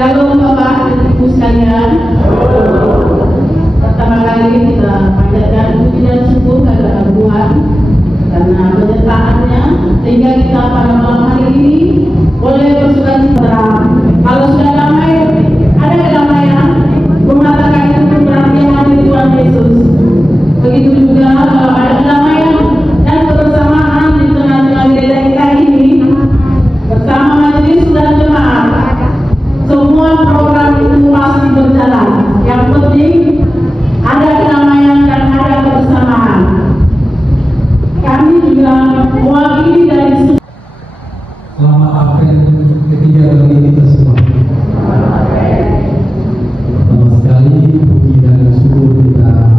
Shalom Bapak dan Ibu sekalian. Pertama kali kita panjatkan puji dan syukur kepada Tuhan karena penyertaannya sehingga kita pada malam hari ini boleh bersukacita. Kalau sudah damai, ada kedamaian, mengatakan itu berarti hati Tuhan Yesus. Begitu juga kalau ada kedamaian dan kebersamaan di tengah-tengah gereja kita ini bersama majelis dan jemaat, semua program itu pasti berjalan. Yang penting ada kedamaian dan ada kebersamaan. Kami juga mewakili dari selamat Advent ketiga bagi kita semua. Pertama sekali puji dan syukur kita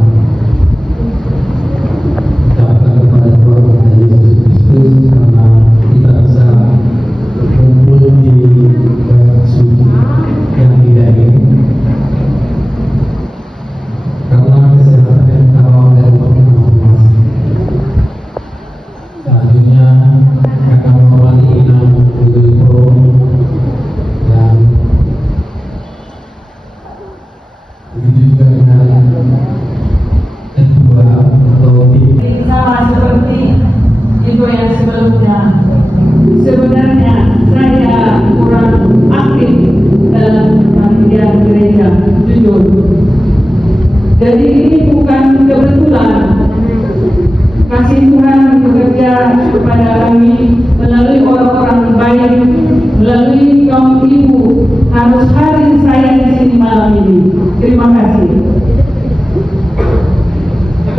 ucapkan kepada Tuhan kita Yesus Kristus karena kita bisa berkumpul di bait suci yang indah ini. Karena kesehatan dan kawal dari Tuhan masing-masing. Selanjutnya akan menghormati Inam Budul Pro dan begitu juga dengan kedua atau sama seperti itu yang sebelumnya. Sebenarnya saya kurang aktif dalam panitia gereja, jujur. Jadi ini bukan kebetulan. Kasih Tuhan bekerja kepada kami melalui orang-orang baik, melalui kaum ibu. Harus hadir saya di sini malam ini. Terima kasih.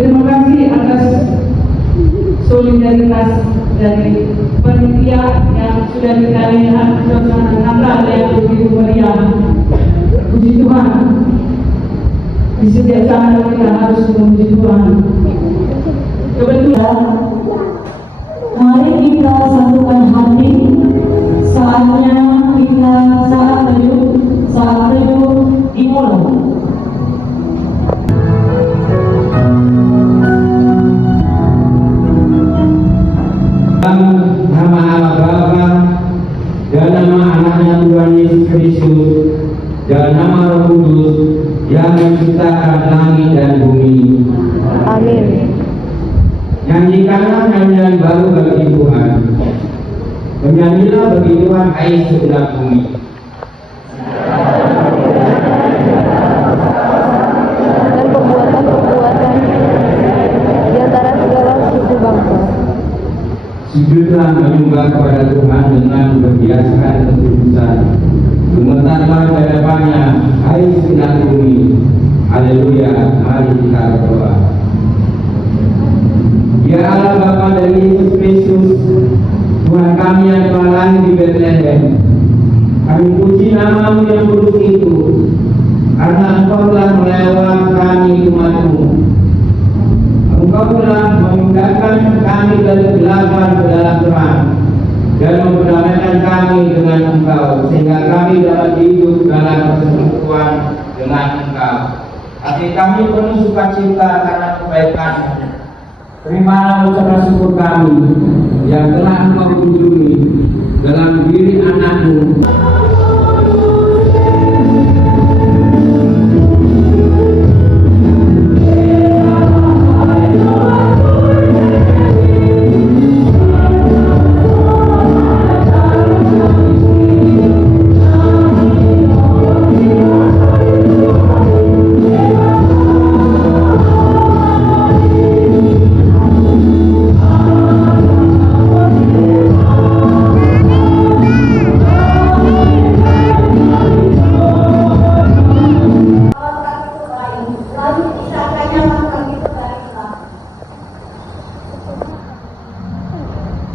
Terima kasih atas solidaritas dari panitia yang sudah dikalikan suasana Natal yang begitu meriah. Puji Tuhan. Di setiap saat kita harus memuji Tuhan. Kebetulan, mari kita satukan hati. Saatnya kita saat teduh dimulai. Nama Allah Bapa dan nama anaknya Tuhan Yesus Kristus dan nama Roh Kudus yang menciptakan langit dan bumi. Amin. Nyanyikanlah nyanyian baru bagi Tuhan. Menyanyilah bagi Tuhan hai segenap bumi. Dan perbuatan-perbuatan di antara segala suku bangsa. Sujudlah menyembah kepada Tuhan dengan berbiaskan ketudusan. Gemetarlah ke depannya hai segenap bumi. Haleluya, mari kita berdoa. Ya Allah Bapa dari Yesus Kristus, Tuhan kami yang telah lahir di Bethlehem, kami puji nama-Mu yang kudus itu, karena Engkau telah melewat kami umat-Mu. Engkau telah memindahkan kami dari kegelapan ke dalam terang, dan memperdamaikan kami dengan Engkau, sehingga kami dapat hidup dalam persekutuan dengan Engkau. Hati kami penuh sukacita karena kebaikan-Mu. Terimalah ucapan syukur kami yang telah Engkau kunjungi dalam diri anak-Mu.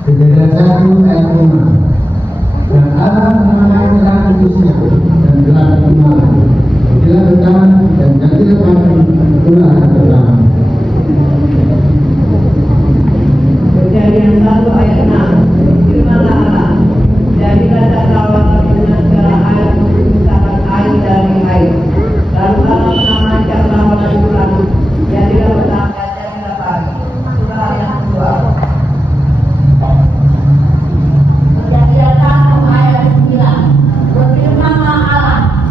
Kejadian 1 ayat 5. Dan Allah menamai terang kudusnya dan gelap kemarin. Jadilah terang dan jadilah pagi, itulah terang. Kejadian 1 ayat 6. Firman Allah, jadilah cakrawala dengan segala air memisahkan air dari air. Lalu Allah menamai cakrawala itu lagi, jadilah petang dan jadilah pagi. Surah yang kedua. Kejadian 1 ayat 9. Berfirmanlah Allah,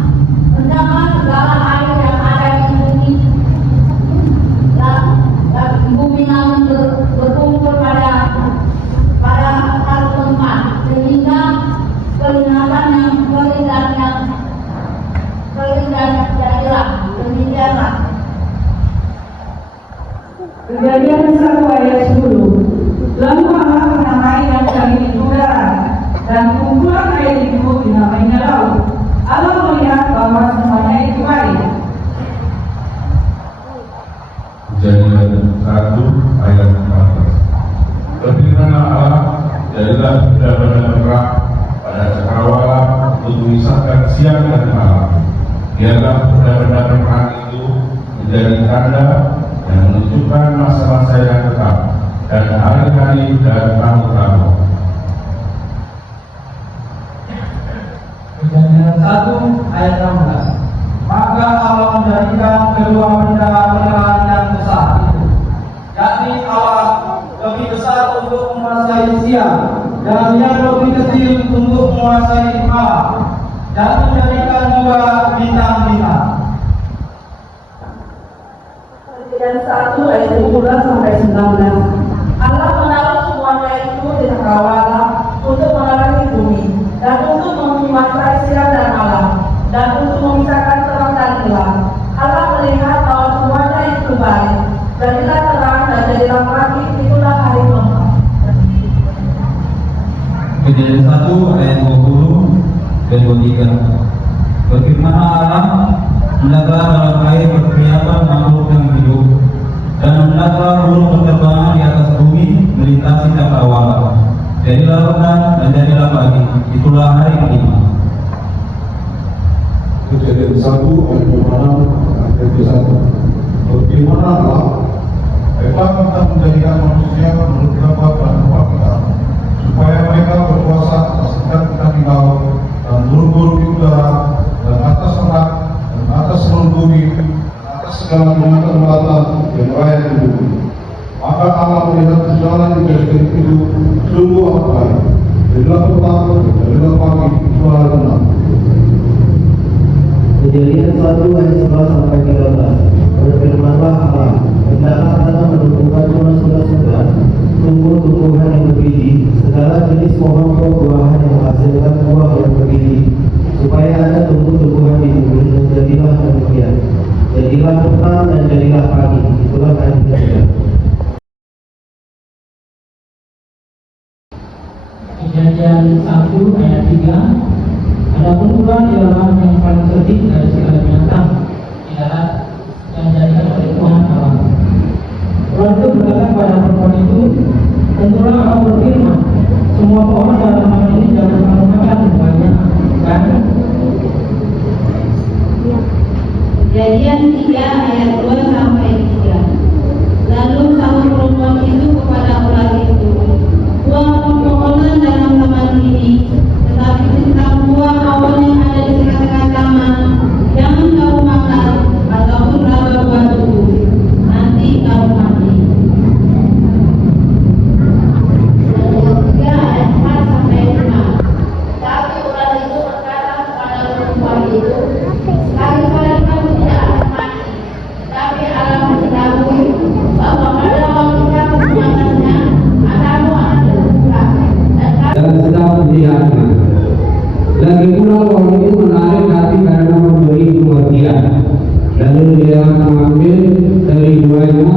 Kejadian 1 ayat 10. Lalu Allah menamai yang dari udara dan kumpulan air itu dinamainya laut. Allah melihat bahwa semuanya itu baik. Kejadian 1 ayat 14. Berfirmanlah Allah, jadilah benda-benda terang pada cakrawala untuk memisahkan siang dan malam. Biarlah benda-benda terang itu menjadi tanda yang menunjukkan masa-masa yang tetap dan hari-hari dan tahun-tahun. Kejadian 1 ayat 16. Maka Allah menjadikan kedua benda terang yang besar itu, yakni Allah lebih besar untuk menguasai siang dan yang lebih kecil untuk menguasai malam, dan menjadikan juga bintang-bintang. Kejadian 1 ayat 17 sampai 19. Allah menaruh semuanya itu di cakrawala untuk menerangi bumi dan untuk menguasai siang dan malam dan untuk memisahkan terang dan gelap. Allah melihat bahwa semuanya itu baik. Jadilah terang dan jadilah pagi, itulah hari keempat. Kejadian 1 ayat 20 dan 23. Berfirmanlah Allah, hendaklah dalam air berkeliaran makhluk yang hidup, dan hendaklah burung berterbangan di atas bumi melintasi cakrawala. Jadilah petang dan jadilah pagi, itulah hari kelima. Kejadian 1 ayat 26 ayat 1. Bagaimana Allah, baiklah kita menjadikan manusia menurut gambar dan rupa kita, supaya mereka berkuasa atas ikan-ikan di laut dan burung-burung di udara dan atas ternak dan atas seluruh bumi dan atas segala binatang melata yang layak di bumi. Maka Allah melihat segala yang dijadikan itu sungguh amat baik. Jadilah petang dan jadilah pagi, itulah hari enam. Kejadian 1 ayat 11 sampai 13. Berfirmanlah Allah, hendaklah tanah menumbuhkan surga-surga, tumbuh-tumbuhan yang berbiji, segala jenis pohon buah-buahan yang menghasilkan buah yang berbiji, supaya ada tumbuh-tumbuhan di bumi, dan jadilah demikian. Jadilah petang dan jadilah pagi, itulah hari ketiga. Kejadian 1 ayat 3. Adapun ular ialah yang paling cerdik dari segala binatang di darat yang dijadikan oleh Tuhan Allah. Ular itu berkata kepada perempuan itu, tentulah Allah berfirman, semua pohon dalam hal ini jangan kamu makan banyak, kan? Kejadian 3 ayat 2 sampai 3. Lalu sahut perempuan itu kepada ular itu, buah pepohonan dalam taman ini, tetapi tentang buah pohon yang ada di tengah-tengah taman, jangan kamu makan ataupun raba buah itu, nanti kamu mati. Kejadian 3 ayat 4 sampai 5. Tapi ular itu berkata kepada perempuan itu, sekali-kali kamu tidak akan mati, tapi Allah mengetahui bahwa pada waktu kamu memakannya, matamu akan terbuka Dan sedang melihatnya. Lagi pula orang itu menarik hati karena memberi pengertian. Lalu dia mengambil dari buahnya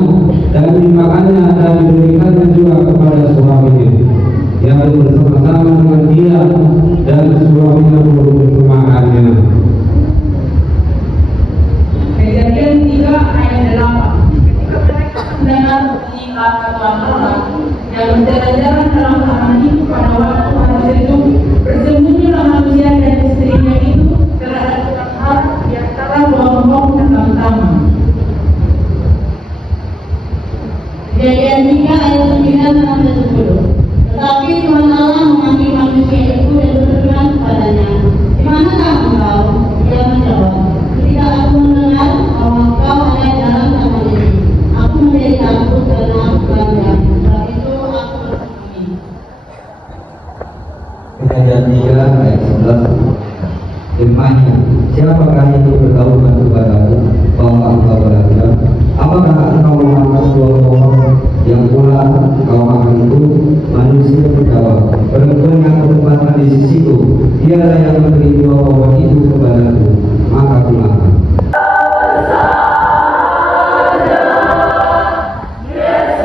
dan dimakannya dan diberikannya juga kepada suaminya, yang bersama-sama dengan dia, dan suaminya pun memakannya. Kejadian 3 ayat 8. Ketika mereka mendengar bunyi kata Allah yang berjalan-jalan dalam taman itu pada waktu hari itu, bersembunyilah manusia dan istrinya itu terhadap tukang hal di antara pohon-pohon dalam taman. Kejadian 3 ayat 9 sampai 10. Tetapi Tuhan Allah memanggil manusia itu dan berfirman kepadanya, di manakah engkau? Dia menjawab, ketika aku mendengar bahwa engkau ada di dalam taman ini, aku menjadi takut karena aku bangga. Sebab itu aku bersembunyi. Kejadian 3 ayat 11. Firman-Nya, siapakah itu bertahukan kepadamu bahwa engkau berada? Apakah engkau memakan buah pohon yang pula engkau makan itu? Manusia menjawab, perempuan yang bertempatan di sisiku, dialah yang memberi buah pohon itu kepadaku, maka aku makan. Yes.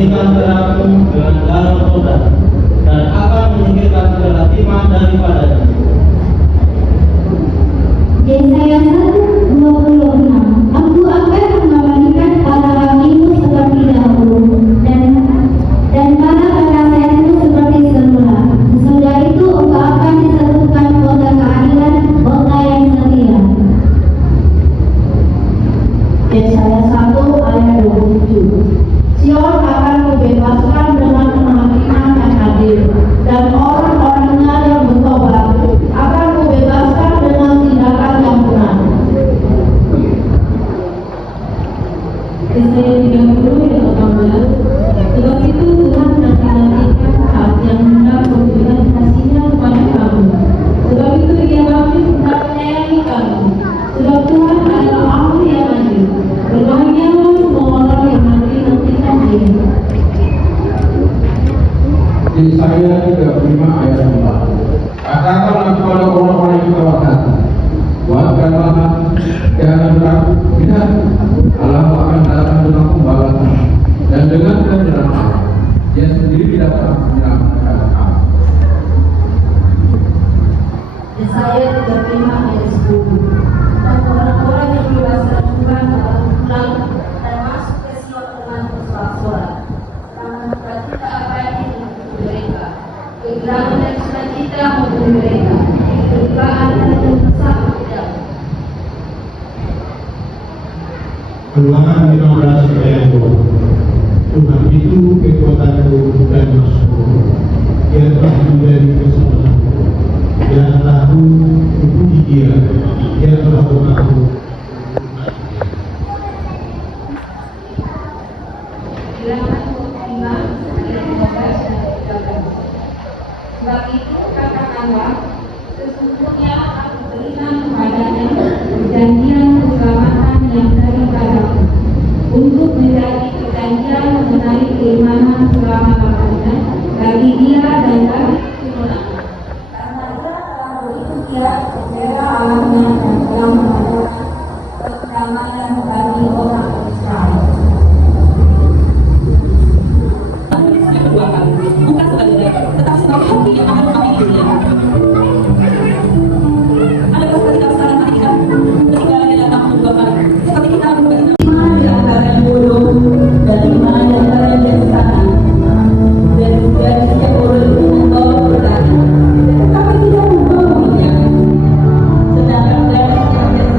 membersihkan darahku dengan darah taubat dan akan menyingkirkan segala timah daripadanya. Yesaya 1:26. Aku akan mengembalikan para hakimu seperti dahulu dan para penasehatmu seperti semula. Sesudah itu engkau akan disebutkan kota keadilan, kota yang setia. Yesaya 1:27. Sion akan kubebaskan dengan penghakiman yang adil, dan orang-orangnya yang bertobat akan kubebaskan dengan tindakan yang benar. Yesaya 30 ayat 18. Sebab itu Tuhan menantikan saat yang hendak memberikan kasih-Nya kepada kamu. Sebab itu Dia masih hendak menyayangi kamu. Sebab Tuhan adalah Allah yang adil. Berbahagialah semua orang yang nanti-nantikan Dia. Yesaya 35 ayat 4. Katakanlah kepada orang-orang yang tawakal, kuatkanlah, jangan takut, tidak, Allah akan datang dengan pembalasan dan dengan kebenaran. Dia sendiri dapat menyelamatkan kamu. Yesaya 35 ayat 10. Dan orang-orang yang berdasar Tuhan akan pulang dan masuk ke Sion dengan bersorak-sorak. Karena sukacita abadi untuk mereka, kegembiraan dan sukacita untuk mereka, kegembiraan dan bersama tidak. Keluaran 15 ayat 2. Tuhan itu kekuatanku dan maksudku. Dia telah menjadi keselamatanku. Dia tahu memuji Dia. Dia telah mengaku. Bilangan 25 ayat 12 dan 13. Sebab itu katakanlah, sesungguhnya aku berikan kepadanya perjanjian keselamatan yang daripadaku, untuk menjadi perjanjian mengenai keimanan selama-lamanya bagi dia dan bagi keturunan. Karena dia telah begitu giat membela Allahnya dan telah mengadakan kedamaian bagi orang Israel. Sedangkan dari setiap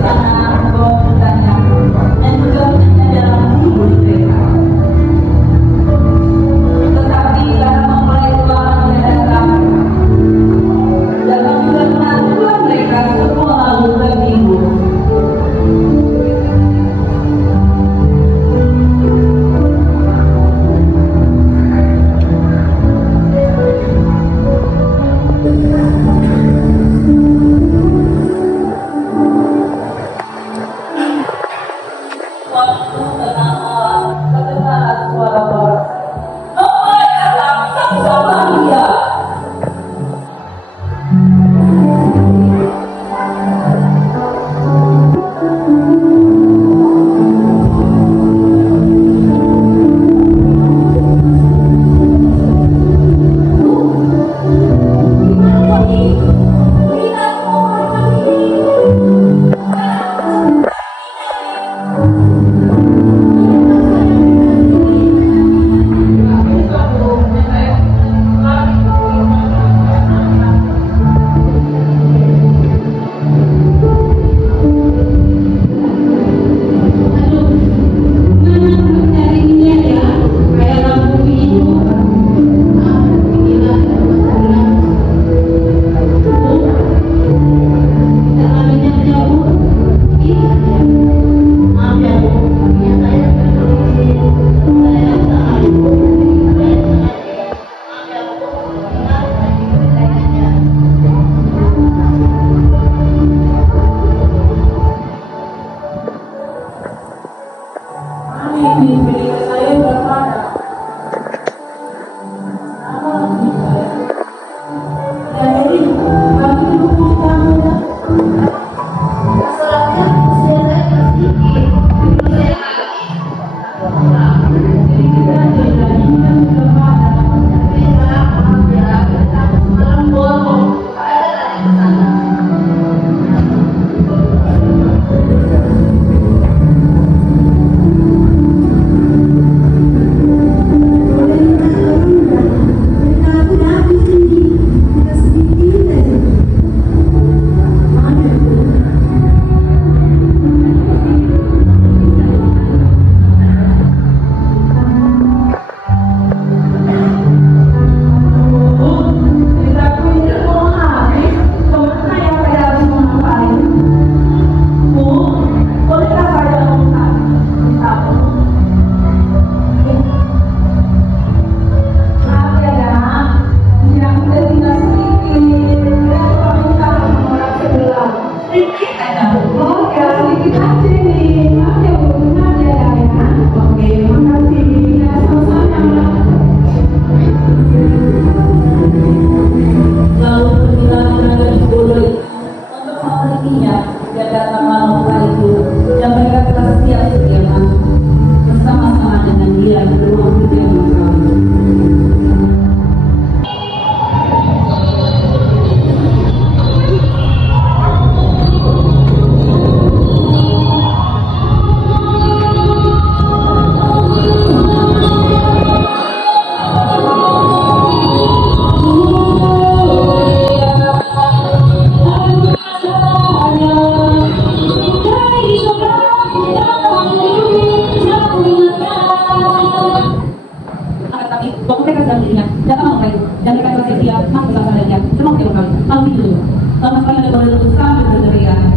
berarti waktu mereka sedang beriringan datang orang lain dan mereka selesai dia masuk ke sana dia semua kita kali lalu itu sama sekali ada boleh terus sambil berteriak.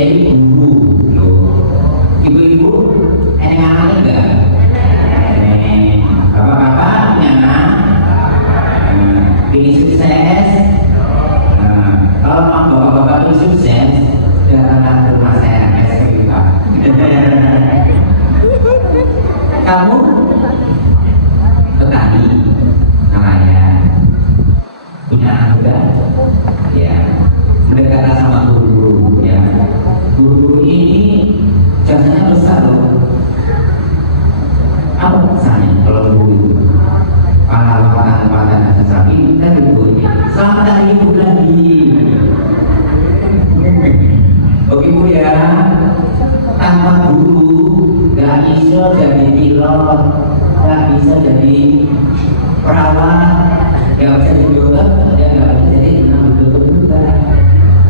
saya ini guru loh. Ibu-ibu anak enggak? Bapak-bapak punya anak? Ingin sukses? Kalau bapak-bapak ingin sukses, datanglah ke rumah saya, Pak. Kamu petani, nelayan, punya anak muda, ya, mendekatkan sama guru-guru, ya. Guru-guru ini jasanya besar loh. Apa misalnya kalau guru itu? Pahala-pahala sapi kita dibuatnya. Selamat hari ibu lagi. Oke bu ya, tanpa guru gak bisa jadi pilot, gak bisa jadi perawat, gak bisa jadi dokter, ya gak bisa jadi dokter juga.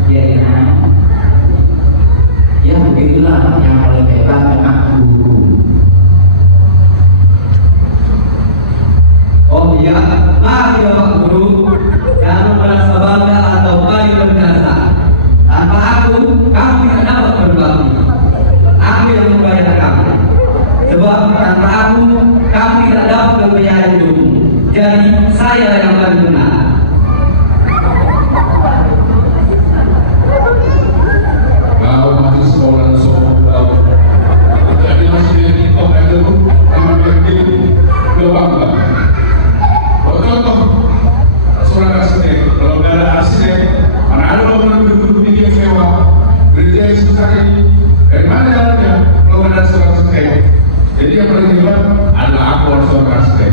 Ya ya. Ya begitulah yang paling hebat memang guru. Oh iya, mari Bapak Guru, jangan merasa bangga atau paling berjasa. Tanpa aku, kamu tidak dapat berbakti. Aku yang membayar kamu. Sebab tanpa aku, kamu tidak dapat membayar hidup. Jadi saya yang paling benar. Kalau masih sekolah sekolah, jadi masih jadi orang itu memang begini, bangga. Contoh, seorang asisten, kalau nggak ada asisten, mana ada orang duduk di dia sewa, kerja susah ini, dari mana jalannya? Kalau nggak ada seorang asisten, jadi yang paling hebat adalah aku harus seorang asisten.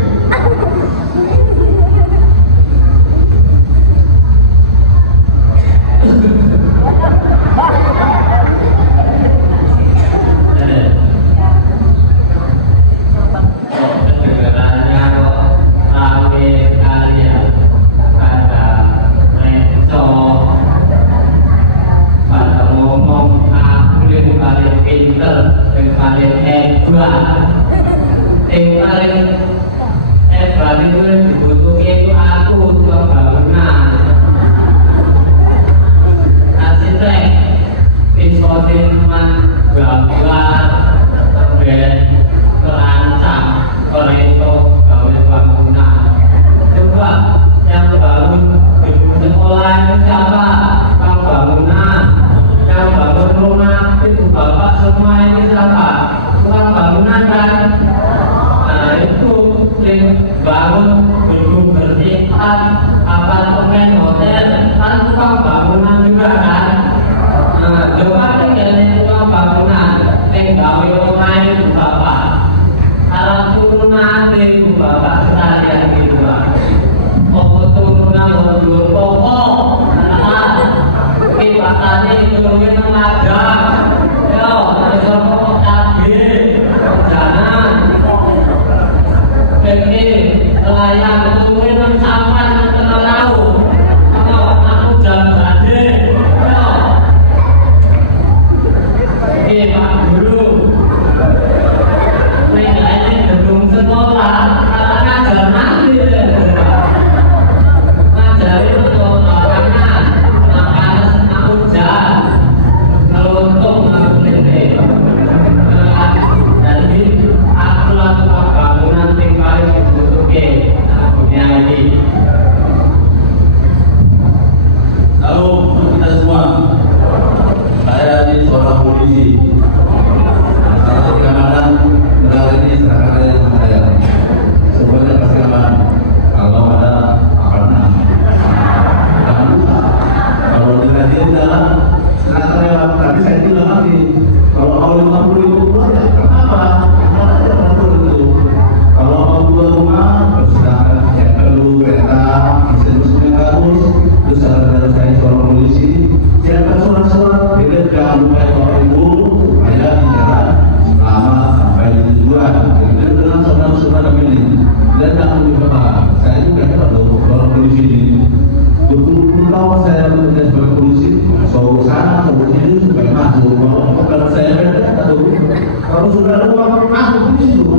Kalau sudah ada uang masuk di situ,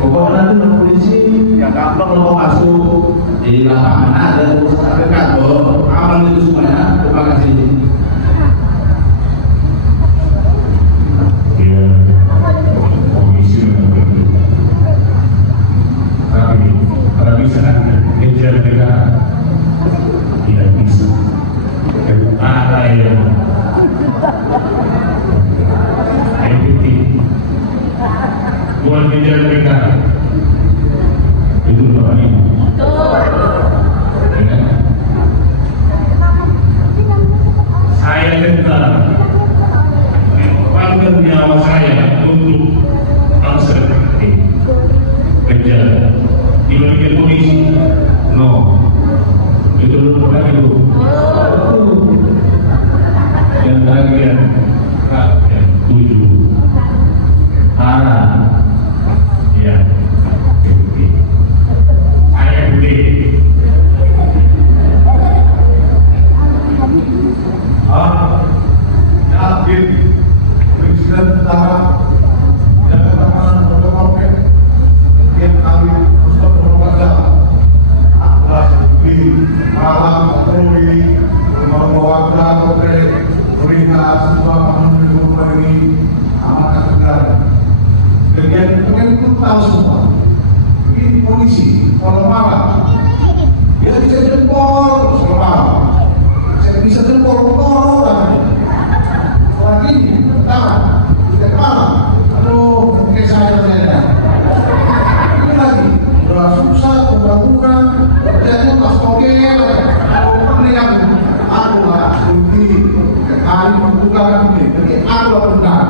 pokoknya nanti polisi yang gampang mau masuk di lapangan ada sampai kantor, aman itu semuanya. Terima kasih. ini amanah negara. Kemudian itu tahu semua. Ini polisi, kalau malam dia bisa jempol kalau malam. Saya bisa jempol orang ini, tahu? Tidak malam. Aduh, mungkin saya ternyata. Ini lagi, udah susah, pembangunan, kerjanya pas oke, kalau pernah aku lah, kunci, kali membukakan ini, jadi aku lah benar.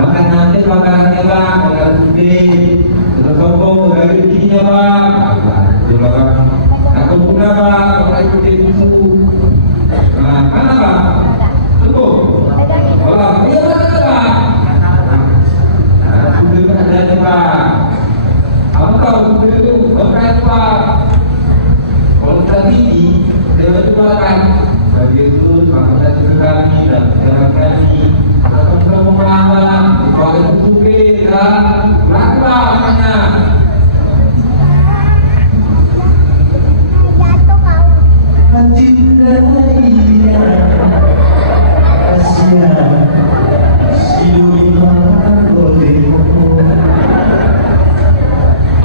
Makan nanti makanannya bang, makan putih, terus sombong dari rezekinya bang. Aku punya bang, makan putih susu. Nah, mana bang? Tunggu. Bang, iya mana bang? Nah, putih ada bang. Kamu tahu putih itu berkait bang. Kalau tadi, saya itu makan. Bagi itu, maka saya sekali dan sekali. Kalau kita mau melanggar, kalau itu supi, lakulah makanya. Mencintai dia, kasihan, siluman bolehmu.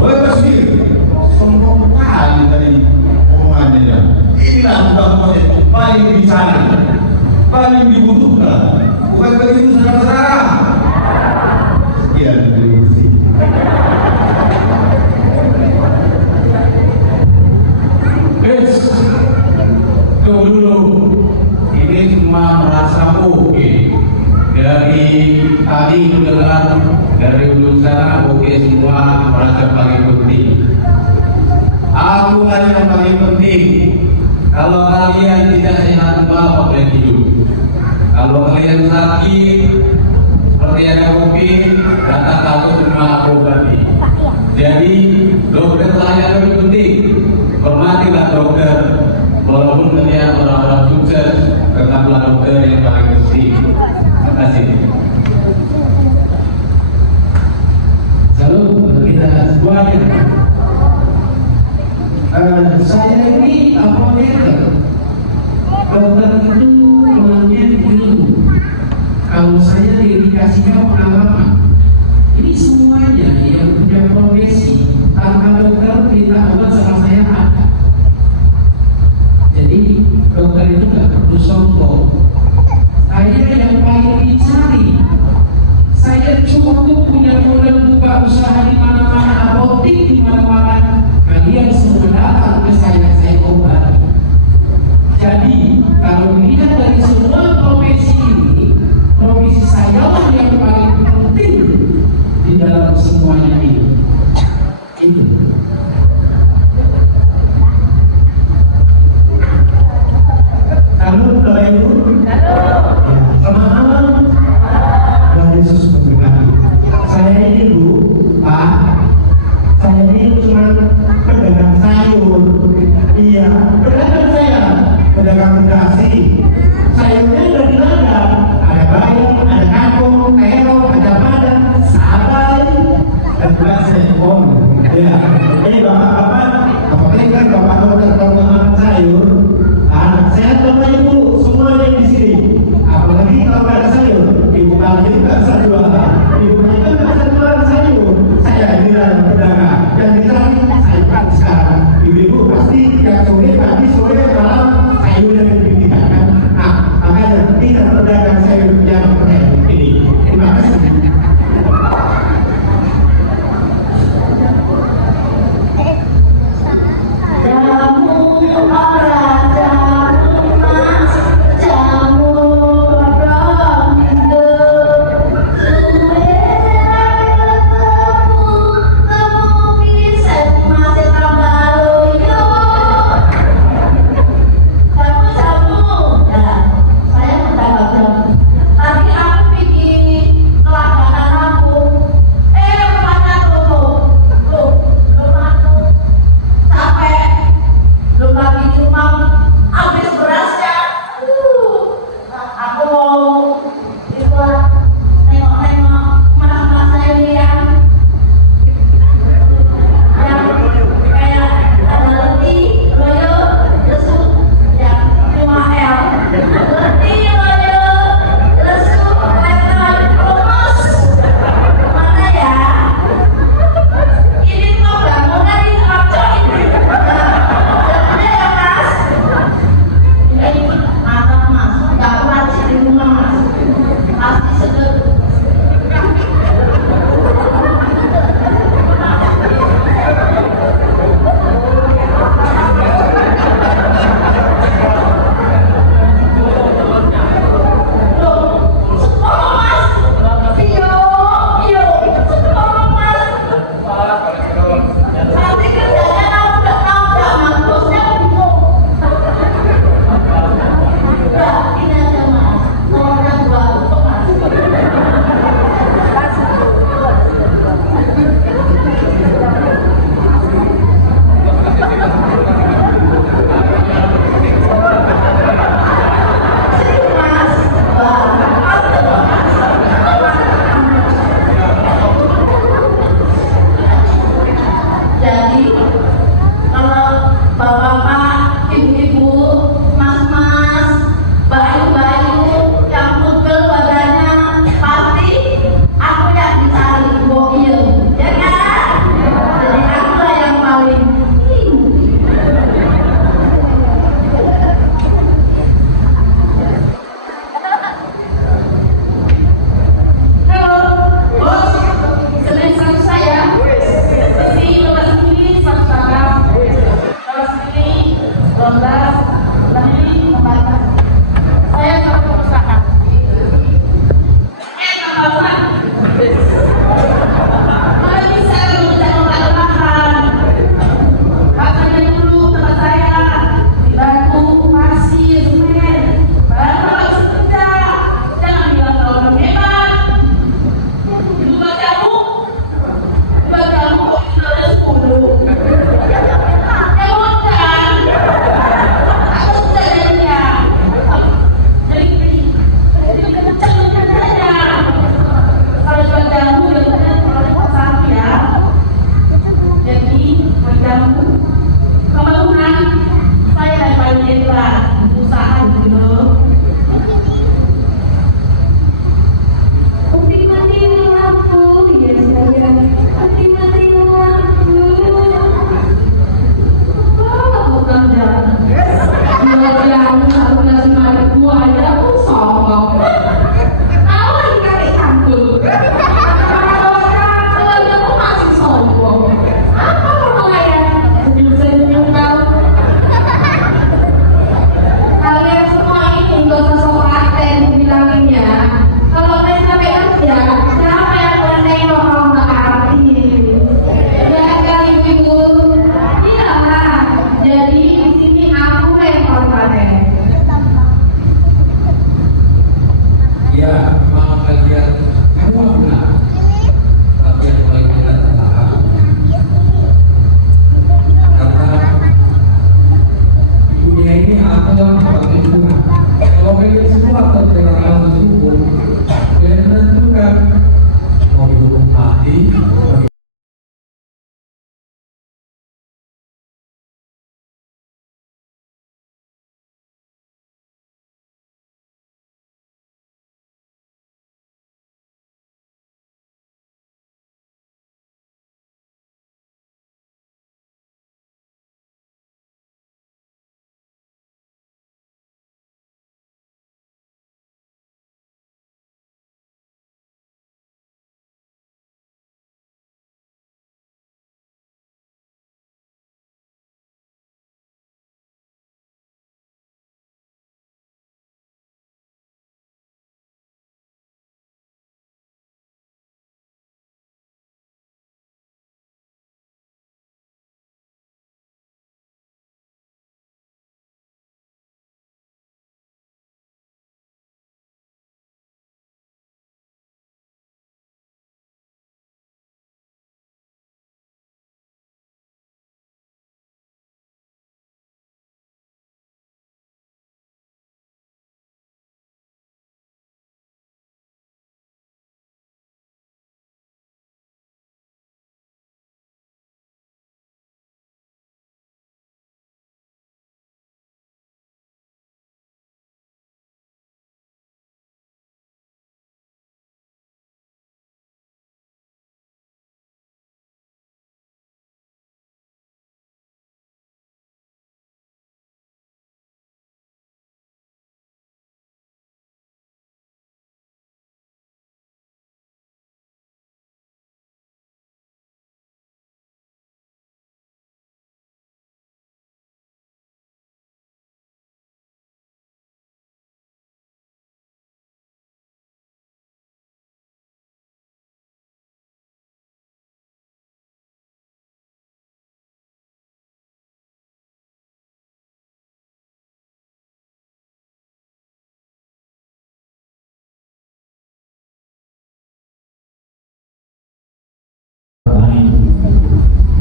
Oleh Basir, sombong kali tadi omongannya. Inilah udah paling bicara, paling dibutuhkan. Bukan begitu saudara-saudara. Sekian terima kasih. Tunggu dulu. Ini cuma merasa oke. Dari tadi mendengar dari ujung sana oke semua merasa paling penting. Aku kan yang paling penting. Kalau kalian tidak sehat apa yang hidup. Kalau kalian sakit, seperti ada mungkin, datang aku cuma aku obati. Jadi dokter saya lebih penting. Hormatilah dokter. Walaupun kalian orang-orang sukses, tetaplah dokter yang paling penting. Terima kasih. Salut untuk kita semuanya. Saya ini apoteker. Dokter itu orangnya ilmu. Kalau saya dedikasinya pengalaman. Ini semuanya yang punya profesi tanpa dokter minta obat sama saya ada. Jadi dokter itu nggak perlu sombong. Saya yang paling dicari. Saya cukup punya modal buka usaha di mana-mana, apotek di mana-mana. Kalian semua datang ke saya obati. Jadi kalau dilihat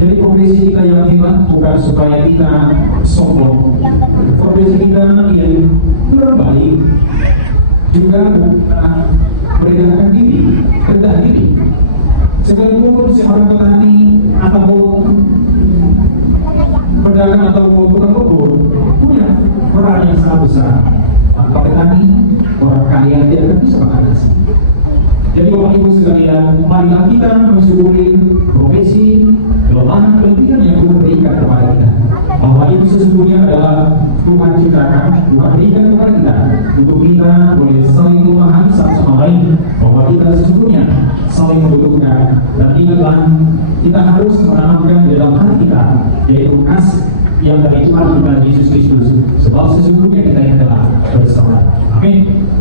Jadi profesi kita yang hebat bukan supaya kita sombong. Profesi kita yang terbaik juga bukan merendahkan diri, rendah diri. Sekalipun seorang petani atau pedagang atau tukang kebun punya peran yang sangat besar. Tanpa petani, orang kaya tidak akan bisa mengatasi. Jadi Bapak Ibu sekalian, marilah kita mensyukuri profesi, kelemahan, kelebihan yang Tuhan berikan kepada kita. Bahwa itu sesungguhnya adalah Tuhan ciptakan, Tuhan berikan kepada kita untuk kita boleh saling memahami satu sama lain, bahwa kita sesungguhnya saling membutuhkan. Dan ingatlah, kita harus menanamkan di dalam hati kita, yaitu kasih yang dari Tuhan kita Yesus Kristus. Sebab sesungguhnya kita yang adalah bersaudara. Amin. Yesus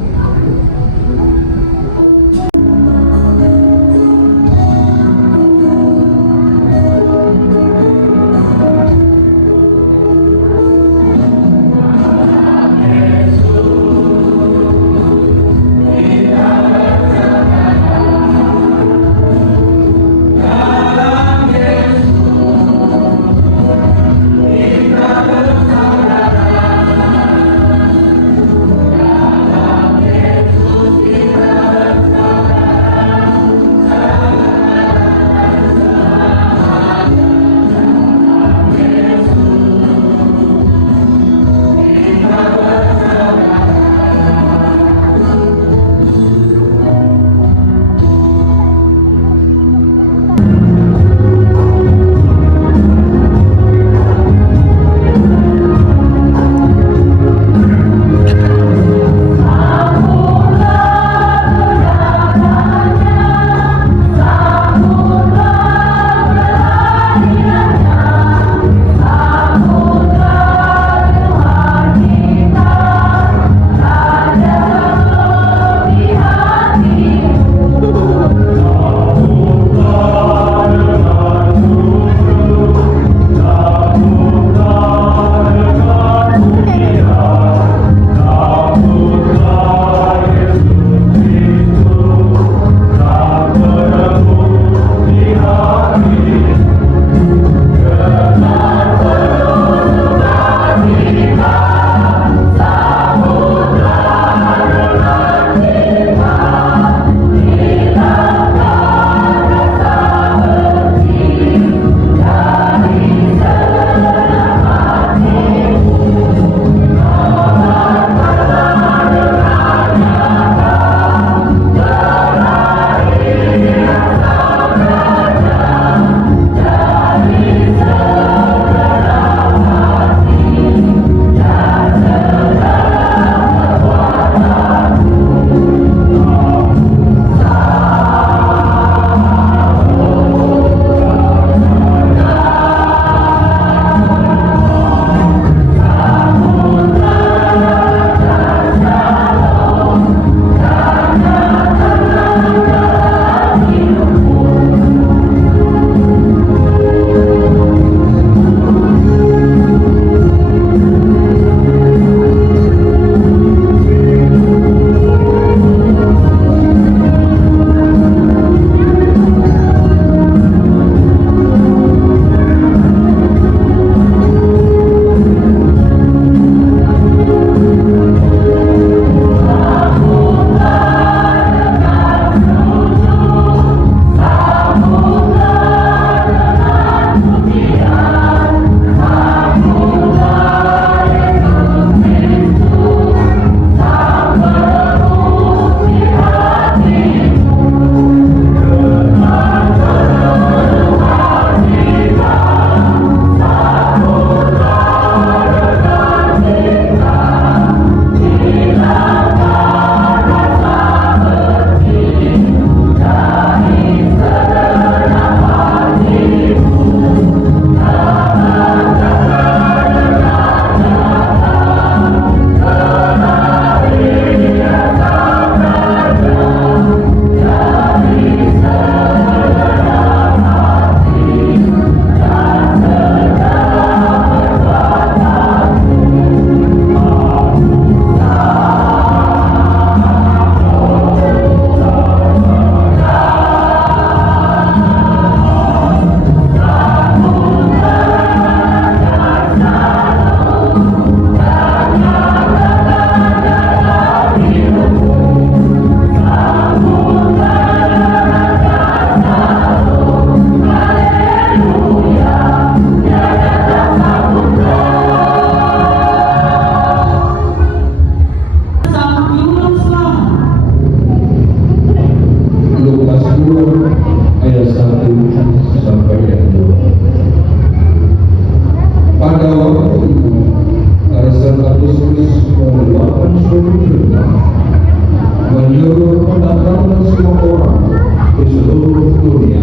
seluruh dunia.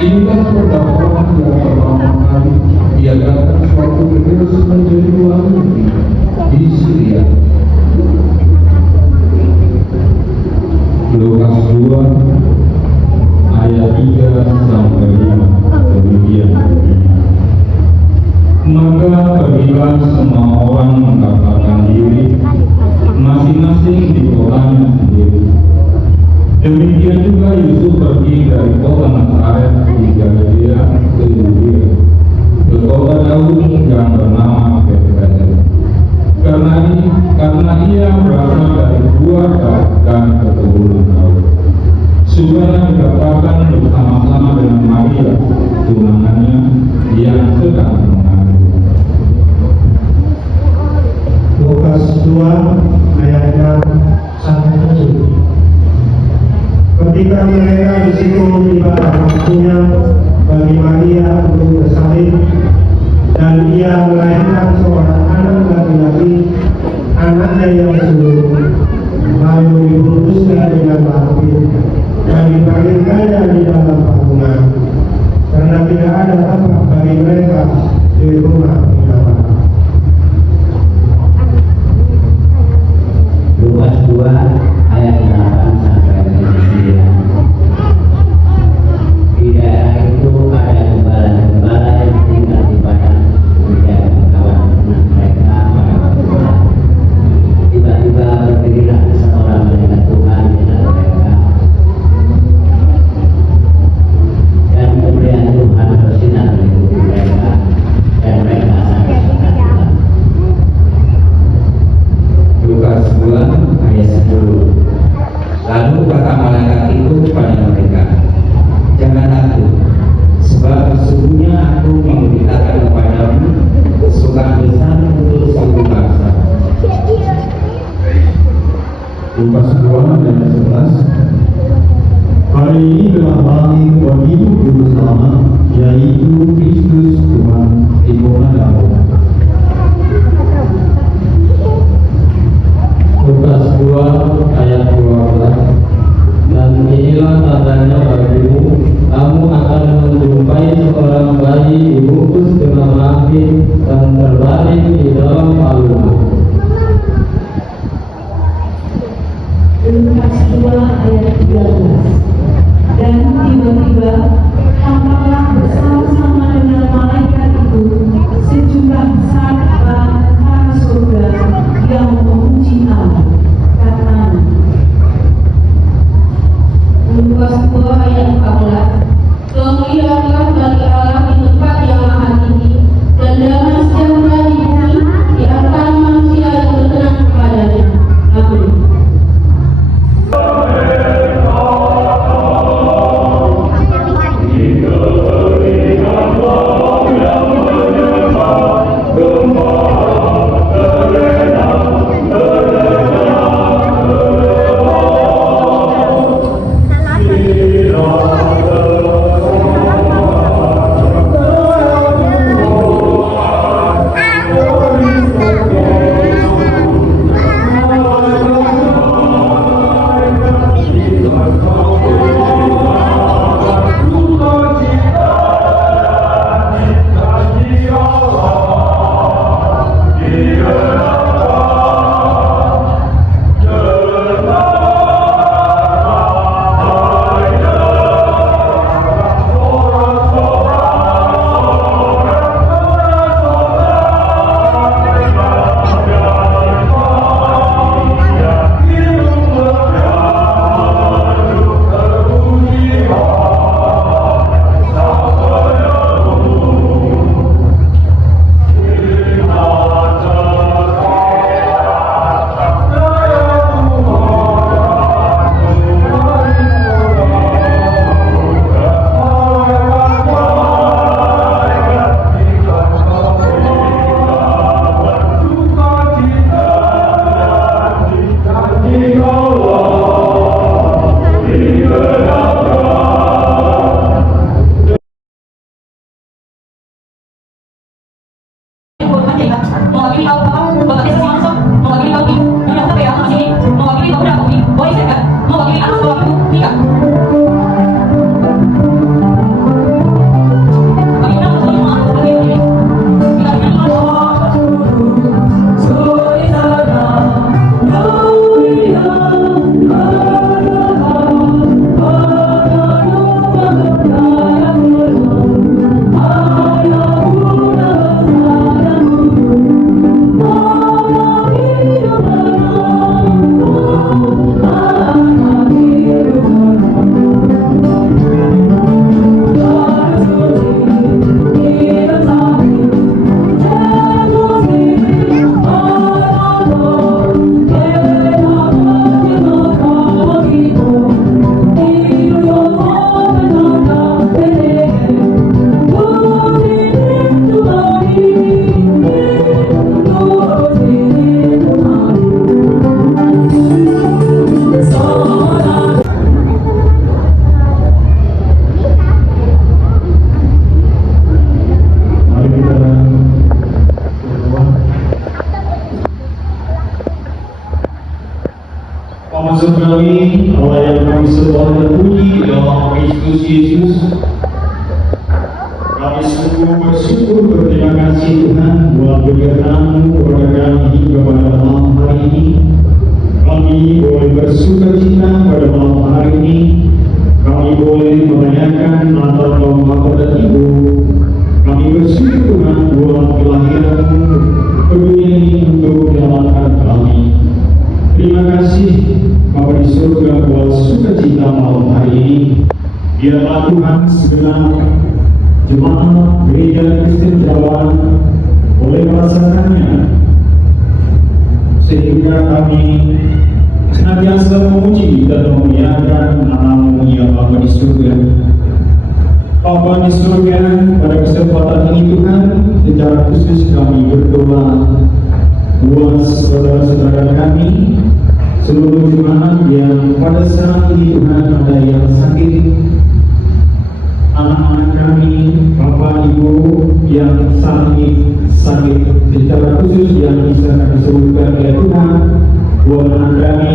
Inilah perdakwaan yang pertama kali diadakan suatu virus menjadi luar negeri di Syria. Lukas 2 ayat 3 sampai 5 demikian. Maka pergilah semua orang mendaftarkan diri masing-masing di kotanya sendiri. Demikian juga Yusuf pergi dari kota Nazaret di Galilea ke Yudea, ke kota Daud yang bernama Betlehem. Karena ia berasal dari keluarga dan keturunan Daud, supaya didaftarkan bersama-sama dengan Maria, tunangannya yang sedang mengandung. Lukas 2 ayatnya 1-7. Ketika mereka di situ tiba waktunya bagi Maria untuk bersalin, dan ia melahirkan seorang anak laki-laki, anaknya yang sulung, lalu dibungkusnya dengan lapis dan dibaringkannya di dalam pakungan, karena tidak ada tempat bagi mereka di rumah ibadah. Lukas 2 ayat 8 sampai 9. Di daerah itu ada gembala-gembala yang tinggal di padang menjaga kawan ternak mereka pada waktu. Tiba-tiba berdirilah seorang malaikat Tuhan di antara mereka, dan kemuliaan Tuhan bersinar di tubuh mereka, dan mereka sangat takut. Lukas 2 ayat 10. Lalu kata malaikat itu kepada mereka, jangan takut, sebab sesungguhnya aku memberitakan kepadamu kesukaan besar untuk seluruh bangsa. Lukas 2 ayat 11. Hari ini telah lahir bagimu Juru Selamat, yaitu Kristus Tuhan di kota Daud. Lukas 2 ayat 12. Dan inilah tandanya bagimu, kamu akan menjumpai seorang bayi dibungkus dengan lapis dan terbaring di dalam palungan. Lukas 2 ayat 13. Dan tiba-tiba tampaklah bersama-sama dengan malaikat itu sejumlah besar para surga yang memuji Allah, katanya. Lukas 2 ayat 14. Kemuliaan bagi Allah di tempat yang maha tinggi, dan damai sejahtera di bumi di antara manusia yang berkenan kepadanya. Amin. bersoal dan puji dalam Kristus Yesus. Kami sungguh bersyukur berterima kasih Tuhan buat berkenan kepada kami hingga pada malam hari ini. Kami boleh bersuka cita pada malam hari ini. Kami boleh merayakan Natal kaum Bapa dan Ibu. Kami bersyukur Tuhan buat kelahiran-Mu ke dunia ini untuk menyelamatkan kami. Terima kasih Bapa di surga buat sukacita malam hari ini. Biarlah Tuhan segenap jemaat gereja Kristen Jawa boleh merasakannya, sehingga kami senantiasa memuji dan memuliakan nama-Mu ya Bapa di surga. Bapa di surga, pada kesempatan ini Tuhan, secara khusus kami berdoa buat saudara-saudara kami, seluruh jemaat yang pada saat ini Tuhan ada yang sakit, anak-anak kami, Bapak Ibu yang sakit secara khusus yang bisa kami sembuhkan oleh Tuhan, buat anak kami.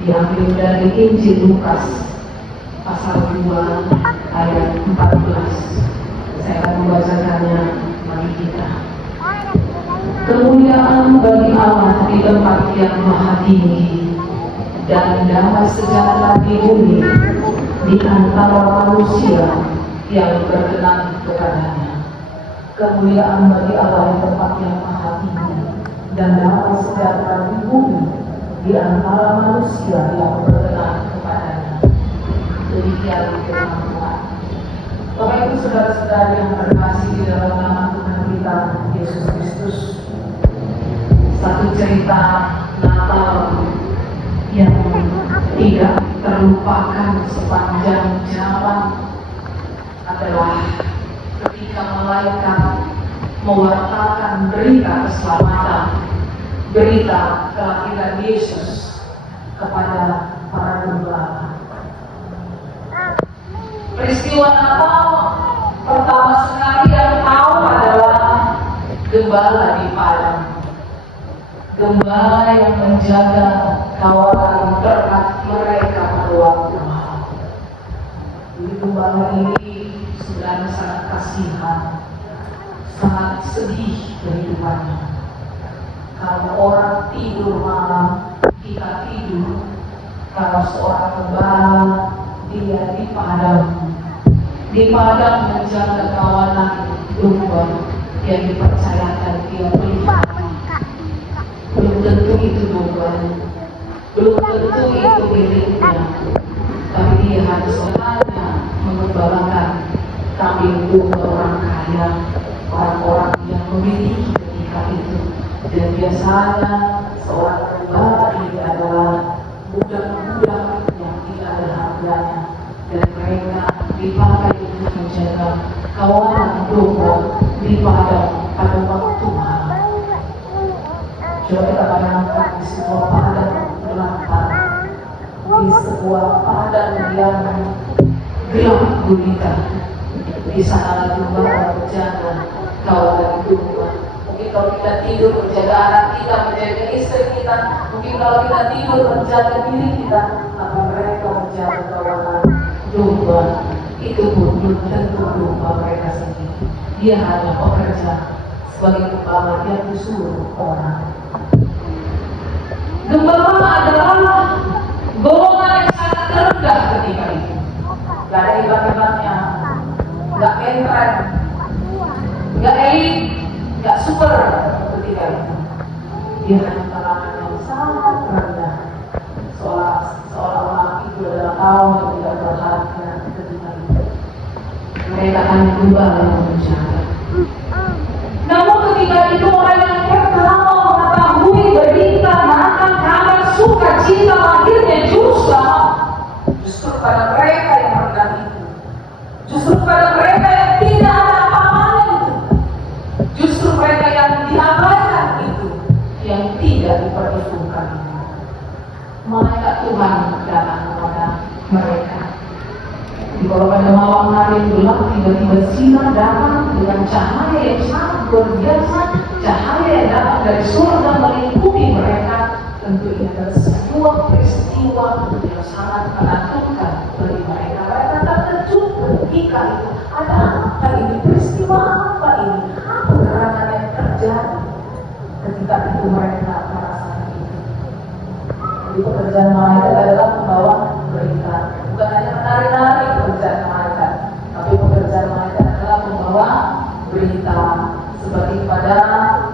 Diambil dari Injil Lukas pasal 2 ayat 14. Saya akan membacakannya bagi kita. Kemuliaan bagi Allah di tempat yang maha tinggi, dan damai sejahtera di bumi di antara manusia yang berkenan kepadanya. Kemuliaan bagi Allah di tempat yang maha tinggi, dan damai sejahtera di bumi di antara manusia yang berkenan kepadanya. Demikian firman Tuhan. Bapak Ibu saudara-saudara yang terkasih di dalam nama Tuhan kita Yesus Kristus, satu cerita Natal yang tidak terlupakan sepanjang zaman adalah ketika malaikat mewartakan berita keselamatan, berita kelahiran Yesus kepada para gembala. Peristiwa Natal pertama sekali yang tahu adalah gembala di padang. Gembala yang menjaga kawanan ternak mereka pada waktu malam. Jadi gembala ini sebenarnya sangat kasihan, sangat sedih kehidupannya. Kalau orang tidur malam, kita tidur. Kalau seorang gembala, dia di padang menjaga kawanan domba yang dipercayakan dia pelihara. Belum tentu itu dombanya, belum tentu itu miliknya, tapi dia harus hanya mengembalakan kambing domba orang kaya, orang-orang yang memiliki ketika itu. Dan biasanya seorang gembala ini adalah budak-budak yang tidak ada harganya, dan mereka dipakai untuk menjaga kawanan domba di padang pada waktu malam. Coba kita bayangkan di sebuah padang belantara, di sebuah padang yang gelap gulita, di sana gembala menjaga kawanan domba. Mungkin kalau kita tidur menjaga anak kita, menjaga istri kita, mungkin kalau kita tidur menjaga diri kita, tapi mereka menjaga kawanan domba. Itu pun belum tentu domba mereka sendiri. Dia hanya bekerja sebagai gembala yang disuruh orang. Gembala adalah golongan yang sangat rendah ketika itu. Gak ada hebat-hebatnya, gak keren, gak elit, gak super ketika itu. Dia hanya kalangan yang sangat rendah. Seolah-olah itu adalah kaum yang tidak berharga, mereka akan kembali menjadi. Namun ketika itu orang yang pertama mengetahui berita akan kabar sukacita lahirnya juru selamat, justru pada mereka yang rendah itu, justru pada mereka yang tidak ada apa-apanya itu, justru mereka yang diabaikan itu, yang tidak diperhitungkan itu. Malaikat Tuhan datang kepada mereka. Di kalau pada malam hari gelap, tiba-tiba sinar datang dengan cahaya yang sangat luar biasa, cahaya yang datang dari surga melingkupi mereka. Tentu ini adalah sebuah peristiwa yang sangat menakutkan bagi mereka. Mereka terkejut ketika itu ada apa ini, peristiwa apa ini, apa gerangan yang terjadi. Ketika itu mereka merasakan itu. Jadi pekerjaan malaikat adalah membawa berita. Bukan hanya menari-nari pekerjaan malaikat, tapi pekerjaan malaikat adalah membawa berita seperti pada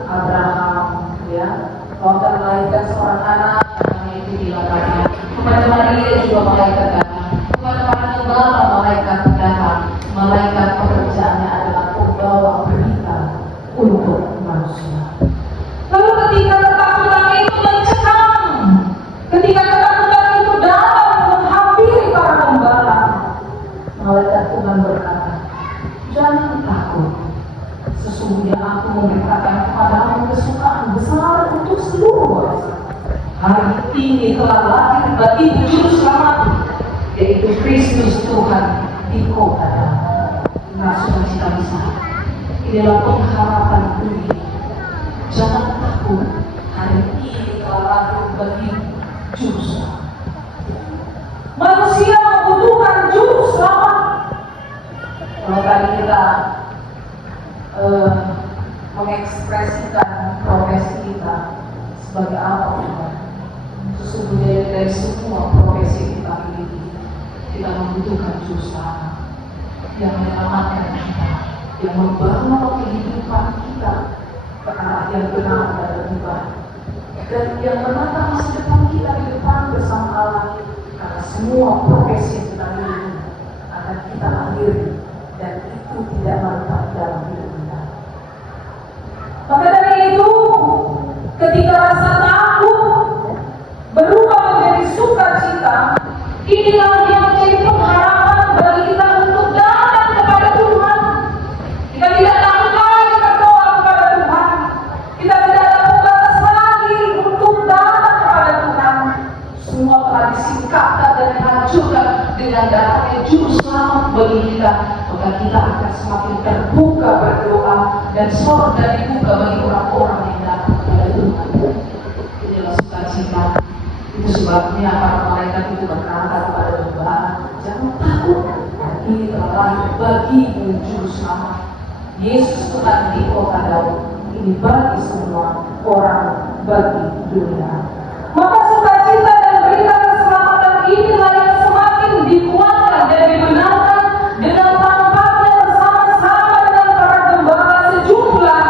Abraham, ya. Waktu melahirkan seorang anak, anaknya itu dilahirkan. Kepada Maria juga malaikat datang. Kepada para gembala malaikat datang. Malaikat pekerjaannya adalah membawa berita untuk manusia. Lalu ketika ketakutan itu mencekam, ketika ketakutan itu datang menghampiri para gembala, malaikat Tuhan berkata, jangan takut. Sesungguhnya aku memberitakan kepadamu kesukaan besar untuk seluruh bangsa. Hari ini telah lahir bagimu juru selamat, yaitu Kristus Tuhan di kota Daud. Nah, sukacita besar. Inilah pengharapan dunia. Jangan takut. Hari ini telah lahir bagimu juru selamat. Manusia membutuhkan juru selamat. Kalau tadi kita mengekspresikan profesi kita sebagai apa Tuhan? Sesungguhnya dari semua profesi kita miliki, kita membutuhkan juru selamat yang menyelamatkan kita, yang membawa kehidupan kita ke arah yang benar dan lebih baik, dan yang menata masa depan kita di depan bersama Allah. Karena semua profesi yang kita miliki akan kita akhiri, dan itu tidak mantap dalam hidup kita. Maka dari itu, ketika rasa takut berubah menjadi sukacita, inilah yang menjadi pengharapan bagi kita untuk datang kepada Tuhan. Kita tidak takut lagi berdoa kepada Tuhan. Kita tidak takut batas lagi untuk datang kepada Tuhan. Semua telah disingkapkan dan dihancurkan dengan datangnya juru selamat bagi kita. Maka kita akan semakin terbuka berdoa dan sorga dibuka bagi orang-orang yang datang kepada Tuhan. Inilah sukacita. Itu sebabnya para malaikat itu berkata kepada gembala, jangan takut, hari ini telah lahir bagimu juru selamat, Yesus Tuhan di kota Daud. Ini bagi semua orang, bagi dunia. Maka sukacita dan berita keselamatan inilah yang semakin dikuatkan dan dibenarkan dengan tampaknya bersama-sama dengan para gembala sejumlah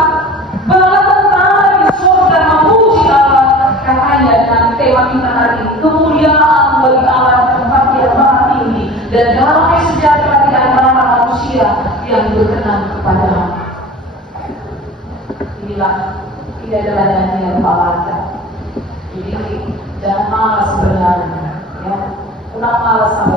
bala tentara di surga memuji Allah. Katanya dengan tema kita hari ini, kemuliaan bagi Allah di tempat yang maha tinggi dan damai sejahtera di antara manusia yang berkenan kepada Allah. Ini adalah nyanyian malaikat. Jadi jangan malas sebenarnya, ya. Kenapa malas sama